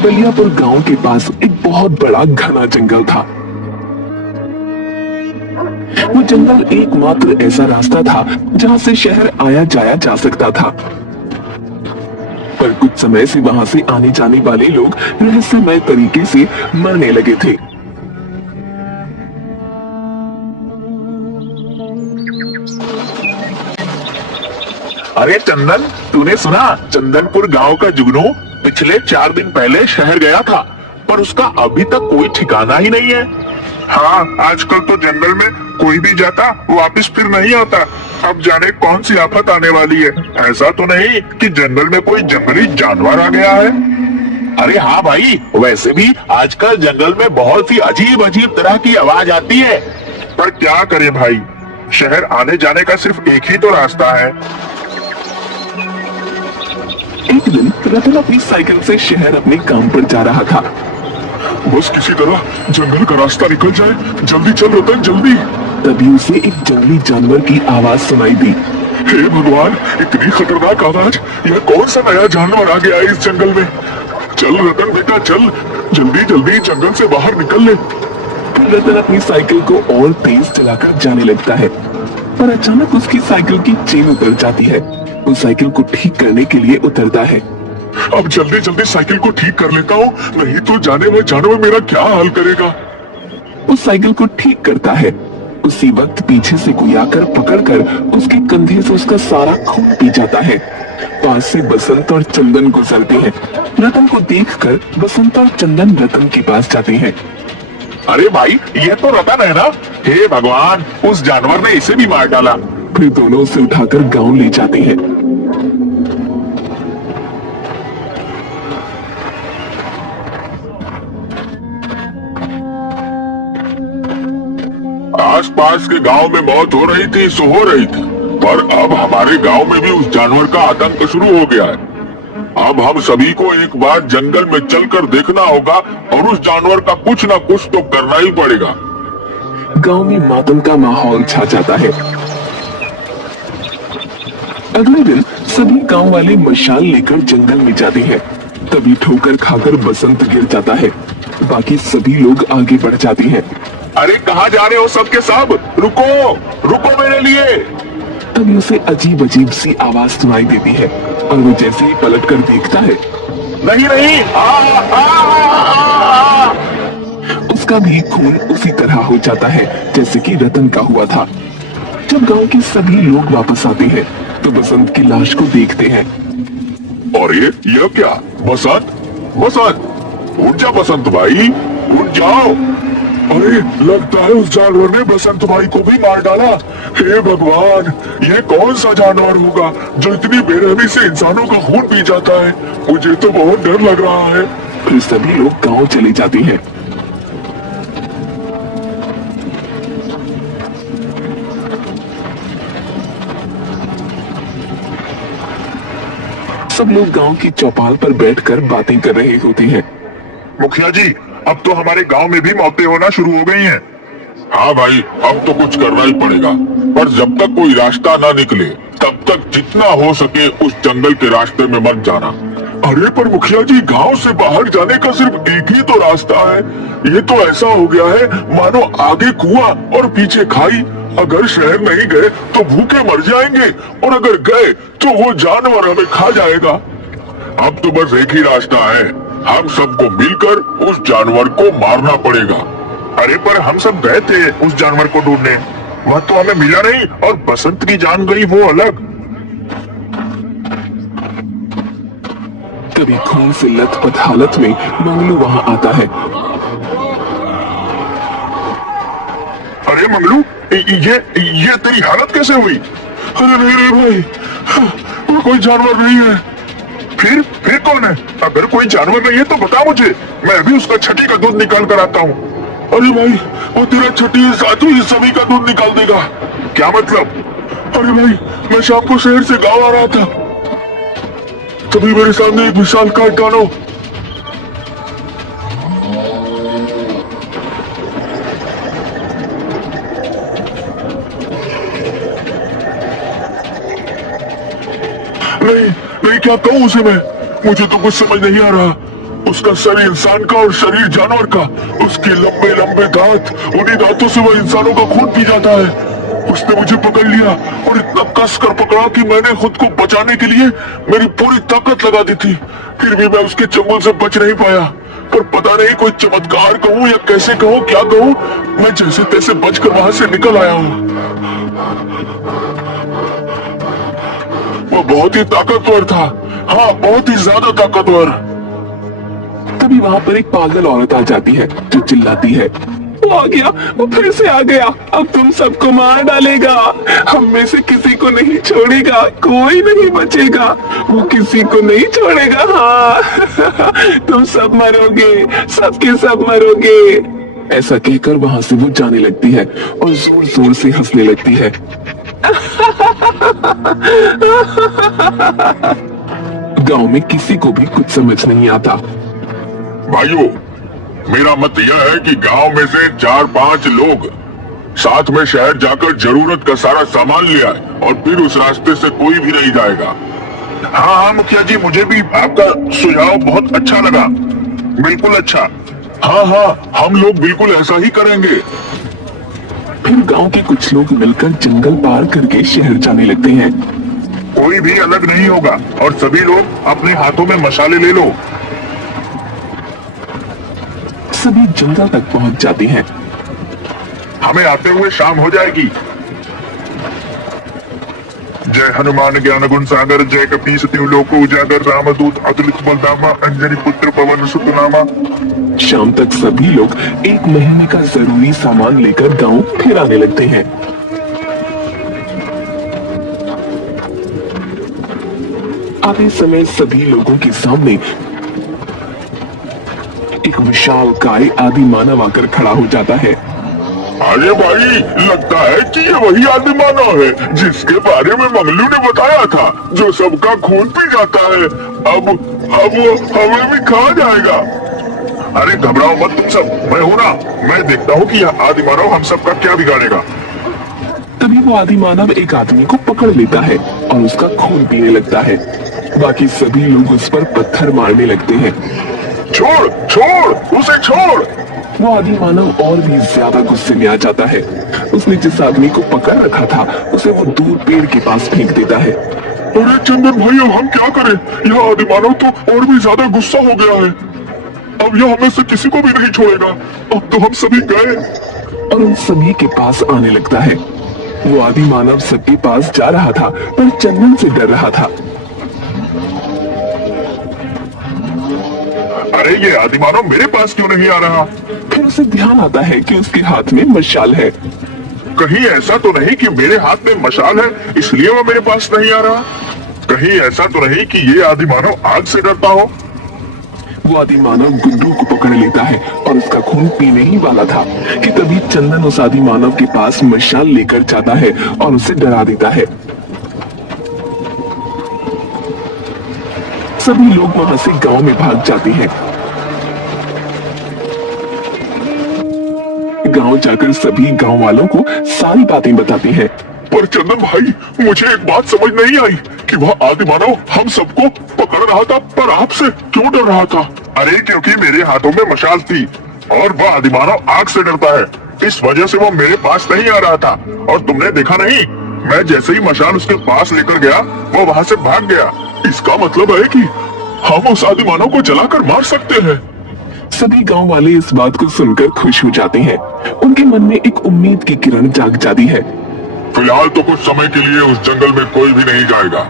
बलियापुर गांव के पास एक बहुत बड़ा घना जंगल था। वो जंगल एकमात्र ऐसा रास्ता था जहां से शहर आया जाया जा सकता था। पर कुछ समय से वहां से आने जाने वाले लोग रहस्यमय तरीके से मरने लगे थे। अरे चंदन, तूने सुना? चंदनपुर गांव का जुगनू पिछले 4 दिन पहले शहर गया था, पर उसका अभी तक कोई ठिकाना ही नहीं है। हाँ, आजकल तो जंगल में कोई भी जाता वापस फिर नहीं आता। अब जाने कौन सी आफत आने वाली है। ऐसा तो नहीं कि जंगल में कोई जंगली जानवर आ गया है? अरे हाँ भाई, वैसे भी आजकल जंगल में बहुत सी अजीब अजीब तरह की आवाज आती है। पर क्या करें भाई, शहर आने जाने का सिर्फ एक ही तो रास्ता है। एक दिन रतन अपनी साइकिल से शहर अपने काम पर जा रहा था। बस किसी तरह जंगल का रास्ता निकल जाए। जल्दी चल रतन, जल्दी। तभी उसे एक जंगली जानवर की आवाज सुनाई दी। हे भगवान, इतनी खतरनाक आवाज! यह कौन सा नया जानवर आ गया है इस जंगल में? चल रतन बेटा चल, जल्दी जल्दी जंगल से बाहर निकल ले। फिर रतन अपनी साइकिल को और तेज चलाकर जाने लगता है, पर अचानक उसकी साइकिल की चेन उतर जाती है। वो साइकिल को ठीक करने के लिए उतरता है। अब जल्दी जल्दी साइकिल को ठीक कर लेता हूँ, नहीं तो जाने वो जानवर मेरा क्या हाल करेगा। वो साइकिल को ठीक करता है। उसी वक्त पीछे से कोई आकर पकड़कर उसके कंधे से उसका सारा खून पी जाता है। पास से बसंत और चंदन गुजरते हैं। रतन को देखकर बसंत और चंदन रतन के पास जाते हैं। अरे भाई, ये तो रतन है ना? हे भगवान, उस जानवर ने इसे भी मार डाला। फिर दोनों उसे उठाकर गांव ले जाते हैं। आसपास के गांव में मौत हो रही थी सो हो रही थी, पर अब हमारे गांव में भी उस जानवर का आतंक शुरू हो गया है। अब हम सभी को एक बार जंगल में चलकर देखना होगा और उस जानवर का कुछ न कुछ तो करना ही पड़ेगा। गांव में मातम का माहौल छा जाता है। अगले दिन सभी गांव वाले मशाल लेकर जंगल में जाते हैं। तभी ठोकर खाकर बसंत गिर जाता है। बाकी सभी लोग आगे बढ़ जाते हैं। अरे कहाँ जा रहे हो सबके सब? रुको, रुको मेरे लिए। तभी उसे अजीब अजीब सी आवाज सुनाई देती है और वो जैसे ही पलट कर देखता है, नहीं नहीं, उसका भी खून उसी तरह हो जाता है जैसे कि रतन का हुआ था। जब गांव के सभी लोग वापस आते हैं तो बसंत की लाश को देखते हैं। और ये क्या? बसंत, बसंत, उठ जा बसंत भाई, उठ जाओ। अरे लगता है उस जानवर ने बसंत भाई को भी मार डाला। हे भगवान, ये कौन सा जानवर होगा जो इतनी बेरहमी से इंसानों का खून पी जाता है? मुझे तो बहुत डर लग रहा है। फिर सभी लोग गांव चले जाते हैं। सब लोग गांव की चौपाल पर बैठकर बातें कर रहे होते हैं। मुखिया जी, अब तो हमारे गांव में भी मौतें होना शुरू हो गई हैं। हाँ भाई, अब तो कुछ करना ही पड़ेगा, पर जब तक कोई रास्ता ना निकले तब तक जितना हो सके उस जंगल के रास्ते में मत जाना। अरे पर मुखिया जी, गांव से बाहर जाने का सिर्फ एक ही तो रास्ता है। ये तो ऐसा हो गया है मानो आगे कुआं और पीछे खाई। अगर शहर नहीं गए तो भूखे मर जाएंगे, और अगर गए तो वो जानवर हमें खा जाएगा। अब तो बस एक ही रास्ता है, हम सबको मिलकर उस जानवर को मारना पड़ेगा। अरे पर हम सब गए थे उस जानवर को ढूंढने, वह तो हमें मिला नहीं, और बसंत की जान गई वो अलग। तभी खून से लथपथ हालत में मंगलू वहां आता है। अरे मंगलू, ये तेरी हालत कैसे हुई? अरे नहीं भाई, वो कोई जानवर नहीं है। फिर कौन है? अगर कोई जानवर नहीं है तो बता मुझे, मैं अभी उसका छठी का दूध निकाल कर आता हूँ। अरे भाई, वो तेरा छठी साथी ही सभी का दूध निकाल देगा। क्या मतलब? अरे भाई, मैं शाम को शहर से गांव आ रहा था, तभी मेरे सामने एक विशाल काट डालो। नहीं, क्या कहूँ उसे मैं? मुझे तो कुछ समझ नहीं आ रहा। उसका सर इंसान का और शरीर जानवर का। उसके लंबे लंबे दांत, उन्हीं दांतों से वो इंसानों का खून पी जाता है। उसने मुझे पकड़ लिया और इतना कस कर पकड़ा कि मैंने खुद को बचाने के लिए मेरी पूरी ताकत लगा दी थी। फिर भी मैं उसके चंगुल से बच नहीं पाया। पर पता नहीं कोई चमत्कार कहूँ या कैसे कहूँ, क्या कहूँ, मैं जैसे तैसे बचकर वहां से निकल आया हूँ। वो बहुत ही ताकतवर था। हाँ, बहुत ही ज्यादा ताकतवर। तभी वहाँ पर एक पागल औरत आ जाती है जो चिल्लाती है, वो आ गया, वो फिर से आ गया, अब तुम सबको मार डालेगा, हम में से किसी को नहीं छोड़ेगा, कोई नहीं बचेगा, वो किसी को नहीं छोड़ेगा। हाँ तुम सब मरोगे, सबके सब मरोगे। ऐसा कहकर वहाँ से वो जाने लगती है और जोर जोर से हंसने लगती है। गांव में किसी को भी कुछ समझ नहीं आता। भाइयों, मेरा मत यह है कि गांव में से 4-5 लोग साथ में शहर जाकर जरूरत का सारा सामान ले आए और फिर उस रास्ते से कोई भी नहीं जाएगा। हाँ हाँ मुखिया जी, मुझे भी आपका सुझाव बहुत अच्छा लगा, बिल्कुल अच्छा। हाँ हाँ, हम लोग बिल्कुल ऐसा ही करेंगे। फिर गांव के कुछ लोग मिलकर जंगल पार करके शहर जाने लगते हैं। कोई भी अलग नहीं होगा और सभी लोग अपने हाथों में मशाले ले लो। सभी जंगल तक पहुंच जाते हैं। हमें आते हुए शाम हो जाएगी। जय हनुमान ज्ञान गुण सागर, जय कपीस तिहु लोक उजागर, रामदूत अतुलित बलधामा, अंजनी पुत्र पवन सुत नामा। शाम तक सभी लोग एक महीने का जरूरी सामान लेकर गांव फिर आने लगते हैं। आते समय सभी लोगों के सामने एक विशाल काय आदि मानव आकर खड़ा हो जाता है। अरे भाई, लगता है कि ये वही आदि मानव है जिसके बारे में मंगलू ने बताया था, जो सबका खून पी जाता है। अब वो हमें भी खा जाएगा। अरे घबराओ मत तुम सब, मैं हूं ना, मैं देखता हूँ कि यह आदि मानव हम सबका क्या बिगाड़ेगा। तभी वो आदि मानव एक आदमी को पकड़ लेता है और उसका खून पीने लगता है। बाकी सभी लोग उस पर पत्थर मारने लगते हैं। छोड़ छोड़, उसे छोड़। वो आदि मानव और भी ज्यादा गुस्से में आ जाता है। उसने जिस आदमी को पकड़ रखा था उसे वो दूर पेड़ के पास फेंक देता है। अरे चंदन भाई, अब हम क्या करें? यह आदि मानव तो और भी ज्यादा गुस्सा हो गया है। अब यह हमें से किसी को भी नहीं छोड़ेगा। अब तो हम सभी गए। और उन सभी के पास आने लगता है। वो आदि मानव सबके पास जा रहा था पर चंदन से डर रहा था। अरे ये आदि मानव मेरे पास क्यों नहीं आ रहा? फिर उसे ध्यान आता है कि उसके हाथ में मशाल है। कहीं ऐसा तो नहीं कि मेरे हाथ में मशाल है इसलिए वो मेरे पास नहीं आ रहा? कहीं ऐसा तो नहीं कि ये आदि मानव आग से डरता हो? वो आदि मानव गुड्डू को पकड़ लेता है और उसका खून पीने ही वाला था कि तभी चंदन उस आदि मानव के पास मशाल लेकर जाता है और उसे डरा देता है। सभी लोग वहां से गांव में भाग जाते हैं। गांव जाकर सभी गांव वालों को सारी बातें बताती हैं। पर चंदन भाई, मुझे एक बात समझ नहीं आई कि वह आदि मानव हम सबको पकड़ रहा था पर आपसे क्यों डर रहा था? अरे क्योंकि मेरे हाथों में मशाल थी और वह आदि मानव आग से डरता है, इस वजह से वो मेरे पास नहीं आ रहा था। और तुमने देखा नहीं, मैं जैसे ही मशाल उसके पास लेकर गया वो वहां से भाग गया। इसका मतलब है कि हम उस आदि मानव को जलाकर मार सकते हैं। सभी गांव वाले इस बात को सुनकर खुश हो जाते हैं। उनके मन में एक उम्मीद की किरण जाग जाती है। फिलहाल तो कुछ समय के लिए उस जंगल में कोई भी नहीं जाएगा।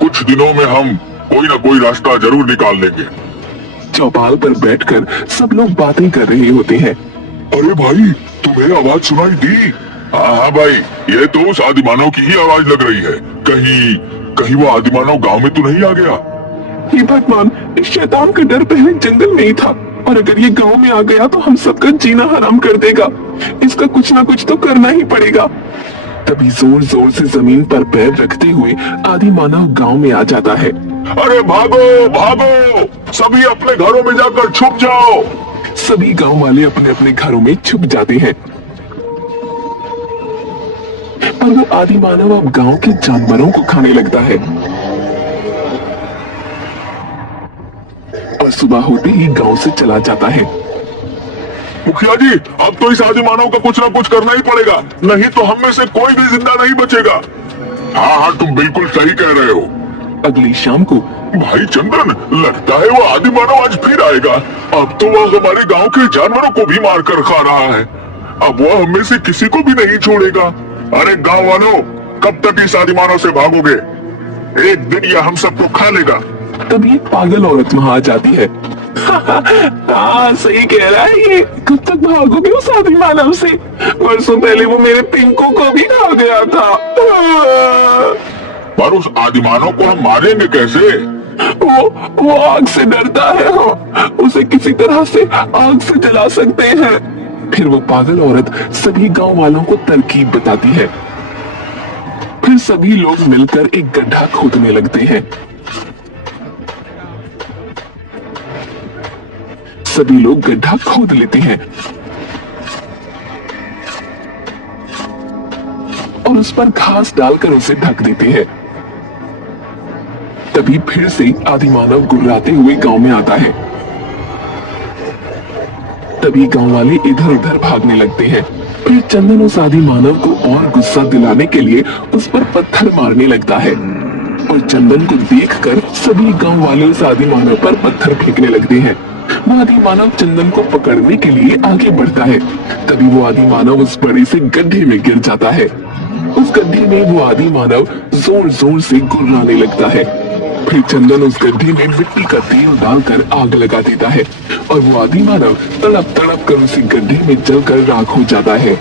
कुछ दिनों में हम कोई ना कोई रास्ता जरूर निकाल लेंगे। चौपाल पर बैठकर सब लोग बातें कर रहे होते हैं। अरे भाई, तुम्हें आवाज सुनाई दी? हाँ हाँ भाई, ये तो उस आदि मानव की ही आवाज लग रही है। कहीं वो आदि मानव गाँव में तो नहीं आ गया? हे भगवान, इस शैतान का डर पहले जंगल में ही था और अगर ये गांव में आ गया तो हम सबका जीना हराम कर देगा। इसका कुछ ना कुछ तो करना ही पड़ेगा। तभी जोर जोर से जमीन पर पैर रखते हुए आदि मानव गांव में आ जाता है। अरे भागो भागो, सभी अपने घरों में जाकर छुप जाओ। सभी गांव वाले अपने अपने घरों में छुप जाते हैं। पर वो आदि मानव अब गांव के जानवरों को खाने लगता है। और सुबह होते ही गांव से चला जाता है। मुखिया जी, अब तो इस आदिमानव का कुछ ना कुछ करना ही पड़ेगा, नहीं तो हम में से कोई भी जिंदा नहीं बचेगा। हाँ हाँ, तुम बिल्कुल सही कह रहे हो। अगली शाम को भाई चंदन, लगता है वो आदिमानव आज फिर आएगा। अब तो वह हमारे गांव के जानवरों को भी मार कर खा रहा है। अब वह हमें से किसी को भी नहीं छोड़ेगा। अरे गांव वालों, कब तक इस आदिमानव से भागोगे? एक दिन यह हम सबको खा लेगा। तभी एक पागल औरत वहाँ आ जाती है। हाँ, सही कह रहा है ये। कब तक भागोगे उस आदिमानव से? वर्षों पहले वो मेरे पिंकू को भी खा गया था। पर उस आदिमानव को हम मारेंगे कैसे? वो आग से डरता है। उसे किसी तरह से आग से जला सकते हैं। फिर वो पागल औरत सभी गांव वालों को तरकीब बताती है। फिर सभी लोग मिलकर एक गड्ढा खोदने लगते हैं। सभी लोग गड्ढा खोद लेते हैं और उस पर घास डालकर उसे ढक देते हैं। तभी फिर से आदिमानव गुर्राते हुए गांव में आता है। तभी गांव वाले इधर उधर भागने लगते हैं। फिर चंदन उस आदिमानव को और गुस्सा दिलाने के लिए उस पर पत्थर मारने लगता है और चंदन को देखकर सभी गांव वाले उस आदिमानव पर पत्थर फेंकने लगते हैं। वो आदिमानव चंदन को पकड़ने के लिए आगे बढ़ता है। तभी वो आदिमानव उस बड़े से गड्ढे में गिर जाता है। उस गड्ढे में वो आदिमानव जोर जोर से गुर्राने लगता है। फिर चंदन उस गड्ढे में मिट्टी का तेल डालकर आग लगा देता है और वो आदिमानव तड़प तड़प कर उसी गड्ढे में जलकर राख हो जाता है।